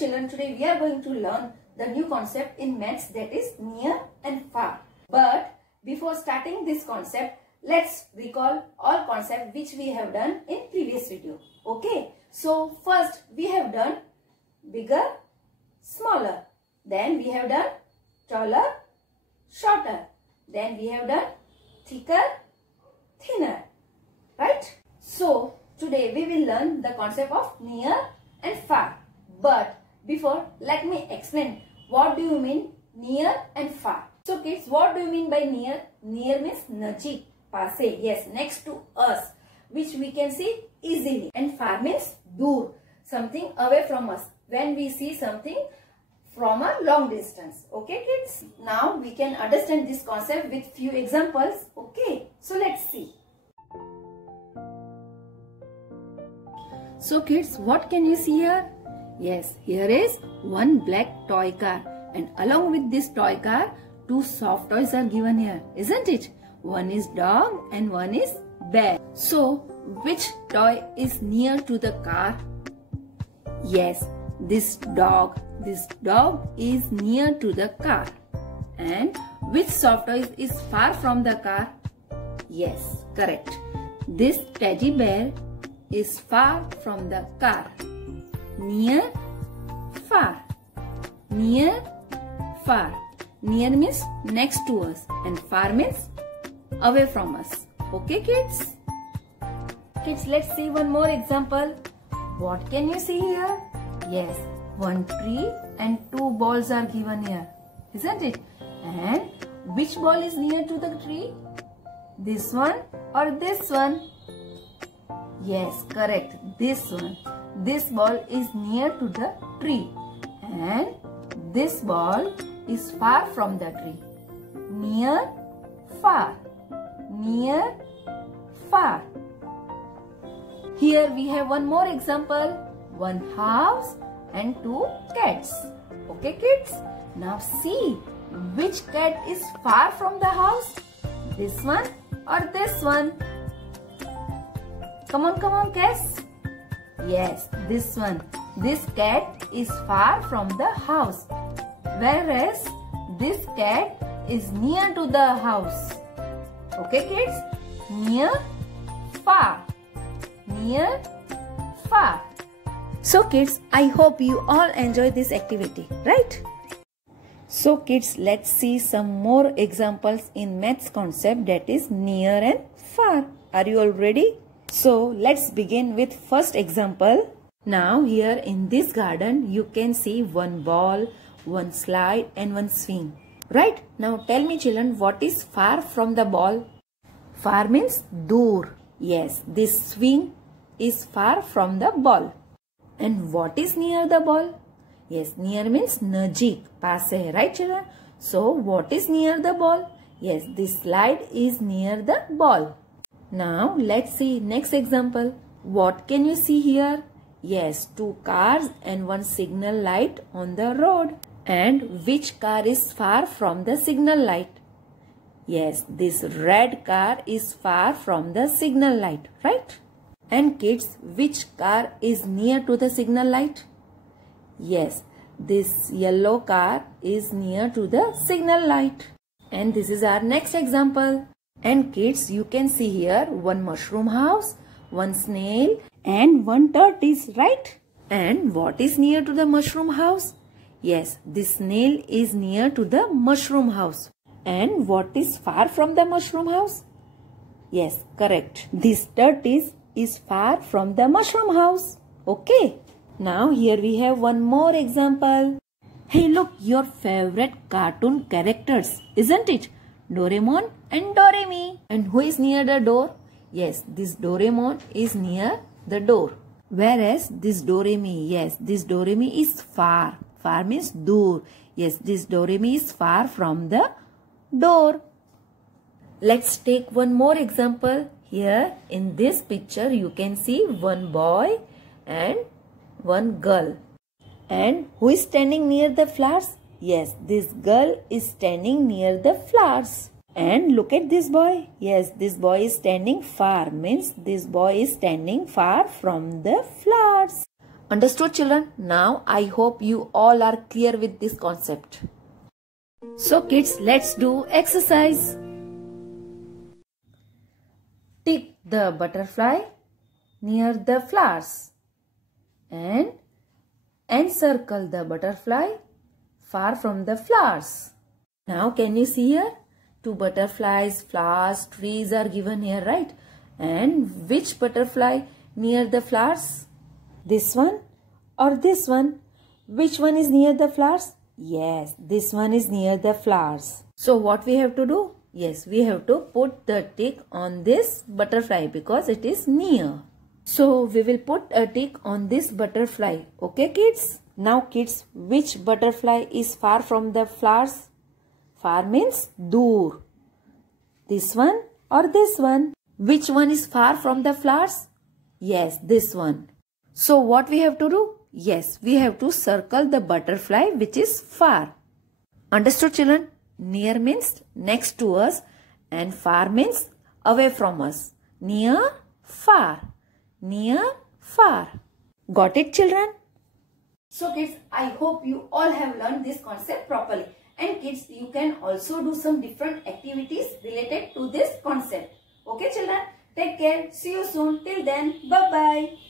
children, today we are going to learn the new concept in maths, that is near and far. But before starting this concept, let's recall all concepts which we have done in previous video. Okay, so first we have done bigger, smaller. Then we have done taller, shorter. Then we have done thicker, thinner. Right? So today we will learn the concept of near and far. But before, let me explain what do you mean near and far. So kids, what do you mean by near? Near means najik, paase, yes, next to us, which we can see easily. And far means dur, something away from us, when we see something from a long distance. Okay kids, now we can understand this concept with few examples. Okay, so let's see. So kids, what can you see here? Yes, here is one black toy car, and along with this toy car, two soft toys are given here, isn't it? One is dog and one is bear. So, which toy is near to the car? Yes, this dog is near to the car. And which soft toy is far from the car? Yes, correct. This teddy bear is far from the car. Near, far. Near, far. Near means next to us and far means away from us. Okay kids? Kids, let's see one more example. What can you see here? Yes, one tree and two balls are given here, isn't it? And which ball is near to the tree? This one or this one? Yes, correct. This one. This ball is near to the tree and this ball is far from the tree. Near, far. Near, far. Here we have one more example. One house and two cats. Okay kids? Now see which cat is far from the house. This one or this one? Come on, guess. Yes, this one. This cat is far from the house, whereas this cat is near to the house. Okay kids? Near, far. Near, far. So kids, I hope you all enjoy this activity, right? So kids, let's see some more examples in maths concept, that is near and far. Are you all ready? So let's begin with first example. Now here in this garden you can see one ball, one slide and one swing. Right? Now tell me children, what is far from the ball? Far means dur. Yes, this swing is far from the ball. And what is near the ball? Yes, near means najik, paase hai, right children? So what is near the ball? Yes, this slide is near the ball. Now let's see next example. What can you see here? Yes, two cars and one signal light on the road. And which car is far from the signal light? Yes, this red car is far from the signal light, right? And kids, which car is near to the signal light? Yes, this yellow car is near to the signal light. And this is our next example. And kids, you can see here one mushroom house, one snail and one tortoise, right? And what is near to the mushroom house? Yes, this snail is near to the mushroom house. And what is far from the mushroom house? Yes, correct. This tortoise is far from the mushroom house. Okay. Now here we have one more example. Hey look, your favorite cartoon characters, isn't it? Doraemon and Doremi. And who is near the door? Yes, this Doraemon is near the door. Whereas this Doremi, yes, this Doremi is far. Far means dur. Yes, this Doremi is far from the door. Let's take one more example. Here in this picture you can see one boy and one girl. And who is standing near the flowers? Yes, this girl is standing near the flowers. And look at this boy. Yes, this boy is standing far. Means this boy is standing far from the flowers. Understood, children? Now I hope you all are clear with this concept. So kids, let's do exercise. Tick the butterfly near the flowers and encircle the butterfly far from the flowers. Now can you see here? Two butterflies, flowers, trees are given here, right? And which butterfly near the flowers? This one or this one? Which one is near the flowers? Yes, this one is near the flowers. So what we have to do? Yes, we have to put the tick on this butterfly because it is near. So we will put a tick on this butterfly. Okay kids? Now kids, which butterfly is far from the flowers? Far means dur. This one or this one? Which one is far from the flowers? Yes, this one. So what we have to do? Yes, we have to circle the butterfly which is far. Understood, children? Near means next to us and far means away from us. Near, far. Near, far. Got it, children? So kids, I hope you all have learned this concept properly. And kids, you can also do some different activities related to this concept. Okay children? Take care. See you soon. Till then, bye-bye.